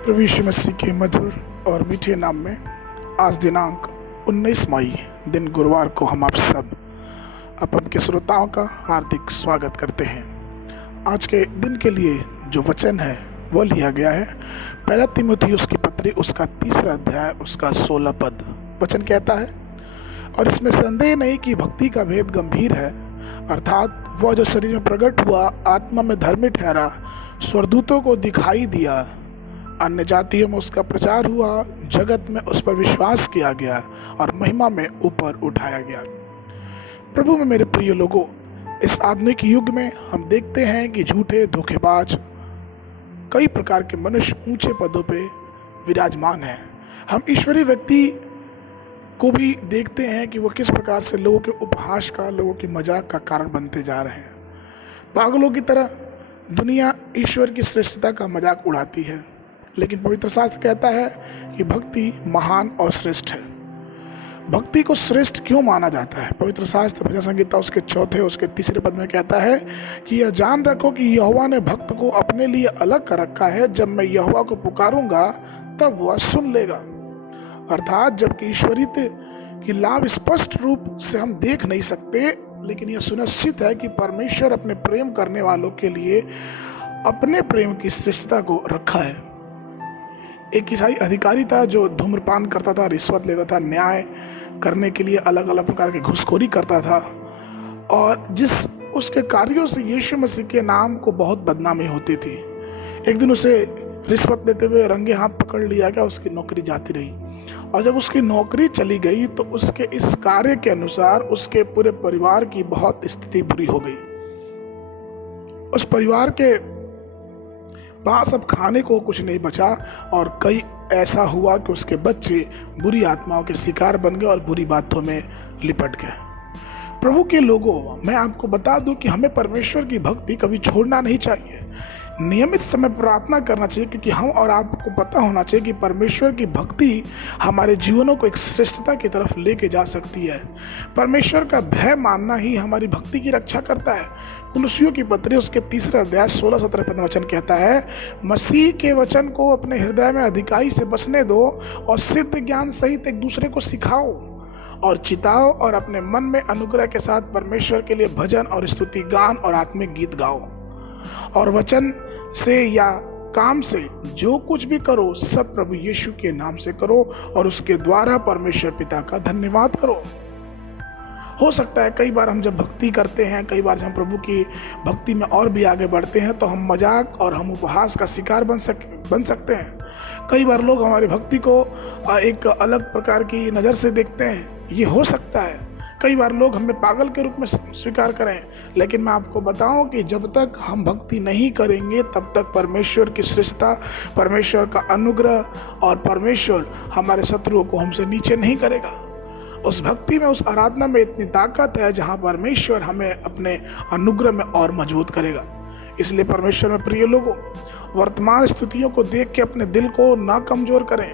प्रभु यीशु मसीह के मधुर और मीठे नाम में आज दिनांक 19 मई दिन गुरुवार को हम आप सब अपन के श्रोताओं का हार्दिक स्वागत करते हैं। आज के दिन के लिए जो वचन है वो लिया गया है पहला तीमुथियुस की पत्री उसका 3 अध्याय उसका 16 पद। वचन कहता है, और इसमें संदेह नहीं कि भक्ति का भेद गंभीर है, अर्थात वह जो शरीर में प्रकट हुआ, आत्मा में धर्मी ठहरा, स्वर्गदूतों को दिखाई दिया, अन्य जातियों में उसका प्रचार हुआ, जगत में उस पर विश्वास किया गया और महिमा में ऊपर उठाया गया। प्रभु में मेरे प्रिय लोगों, इस आधुनिक युग में हम देखते हैं कि झूठे धोखेबाज कई प्रकार के मनुष्य ऊंचे पदों पे विराजमान हैं। हम ईश्वरीय व्यक्ति को भी देखते हैं कि वो किस प्रकार से लोगों के उपहास का, लोगों की मजाक का कारण बनते जा रहे हैं। पागलों की तरह दुनिया ईश्वर की श्रेष्ठता का मजाक उड़ाती है, लेकिन पवित्र शास्त्र कहता है कि भक्ति महान और श्रेष्ठ है। भक्ति को श्रेष्ठ क्यों माना जाता है? पवित्र शास्त्र भजन संहिता उसके 4 उसके 3 पद में कहता है कि यह जान रखो कि यहोवा ने भक्त को अपने लिए अलग कर रखा है। जब मैं यहोवा को पुकारूंगा तब वह सुन लेगा। अर्थात जबकि ईश्वरीय की लाभ स्पष्ट रूप से हम देख नहीं सकते, लेकिन यह सुनिश्चित है कि परमेश्वर अपने प्रेम करने वालों के लिए अपने प्रेम की श्रेष्ठता को रखा है। एक ईसाई अधिकारी था जो धूम्रपान करता था, रिश्वत लेता था, न्याय करने के लिए अलग अलग प्रकार की घूसखोरी करता था, और जिस उसके कार्यों से यीशु मसीह के नाम को बहुत बदनामी होती थी। एक दिन उसे रिश्वत लेते हुए रंगे हाथ पकड़ लिया गया, उसकी नौकरी जाती रही, और जब उसकी नौकरी चली गई तो उसके इस कार्य के अनुसार उसके पूरे परिवार की बहुत स्थिति बुरी हो गई। उस परिवार के पास अब खाने को कुछ नहीं बचा, और कई ऐसा हुआ कि उसके बच्चे बुरी आत्माओं के शिकार बन गए और बुरी बातों में लिपट गए। प्रभु के लोगों, मैं आपको बता दूं कि हमें परमेश्वर की भक्ति कभी छोड़ना नहीं चाहिए। नियमित समय प्रार्थना करना चाहिए, क्योंकि हम और आपको पता होना चाहिए कि परमेश्वर की भक्ति हमारे जीवनों को एक श्रेष्ठता की तरफ लेके जा सकती है। परमेश्वर का भय मानना ही हमारी भक्ति की रक्षा करता है। कुलुस्सियों की पत्री उसके 3 अध्याय 16-17 पद वचन कहता है, मसीह के वचन को अपने हृदय में अधिकाई से बसने दो और सिद्ध ज्ञान सहित एक दूसरे को सिखाओ और चिताओ, और अपने मन में अनुग्रह के साथ परमेश्वर के लिए भजन और स्तुति गान और आत्मिक गीत गाओ, और वचन से या काम से जो कुछ भी करो सब प्रभु यीशु के नाम से करो, और उसके द्वारा परमेश्वर पिता का धन्यवाद करो। हो सकता है कई बार हम जब भक्ति करते हैं, कई बार जब हम प्रभु की भक्ति में और भी आगे बढ़ते हैं, तो हम मजाक और हम उपहास का शिकार बन सकते हैं। कई बार लोग हमारी भक्ति को एक अलग प्रकार की नज़र से देखते हैं, ये हो सकता है। कई बार लोग हमें पागल के रूप में स्वीकार करें, लेकिन मैं आपको बताऊं कि जब तक हम भक्ति नहीं करेंगे तब तक परमेश्वर की श्रेष्ठता, परमेश्वर का अनुग्रह और परमेश्वर हमारे शत्रुओं को हमसे नीचे नहीं करेगा। उस भक्ति में, उस आराधना में इतनी ताकत है जहां परमेश्वर हमें अपने अनुग्रह में और मजबूत करेगा। इसलिए परमेश्वर में प्रिय लोगों, वर्तमान स्थितियों को देख के अपने दिल को ना कमजोर करें,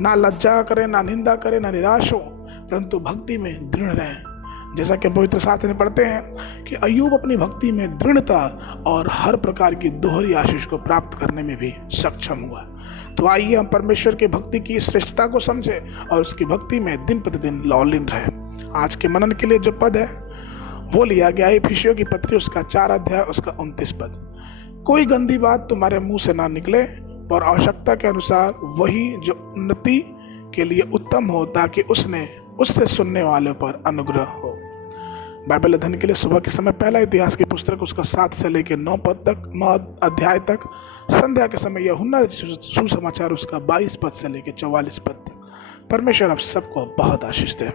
ना लज्जा करें, ना निंदा करें, ना निराश हो, परंतु भक्ति में दृढ़ रहें। जैसा कि पवित्र शास्त्र में पढ़ते हैं कि अय्यूब अपनी भक्ति में दृढ़ता और हर प्रकार की दोहरी आशीष को प्राप्त करने में भी सक्षम हुआ। तो आइए हम परमेश्वर की भक्ति की श्रेष्ठता को समझें और उसकी भक्ति में दिन प्रतिदिन लौलीन रहें। आज के मनन के लिए जो पद है वो लिया गया है इफिसियों की पत्री उसका 4 अध्याय उसका 29 पद। कोई गंदी बात तुम्हारे मुंह से ना निकले, पर आवश्यकता के अनुसार वही जो उन्नति के लिए उत्तम हो, ताकि उससे सुनने वाले पर अनुग्रह हो। बाइबल अध्ययन के लिए सुबह के समय पहला इतिहास की पुस्तक उसका 7 से लेकर 9 अध्याय तक, संध्या के समय यूहन्ना सुसमाचार उसका 22 पद से लेकर 44 पद तक। परमेश्वर आप सबको बहुत आशीष दे।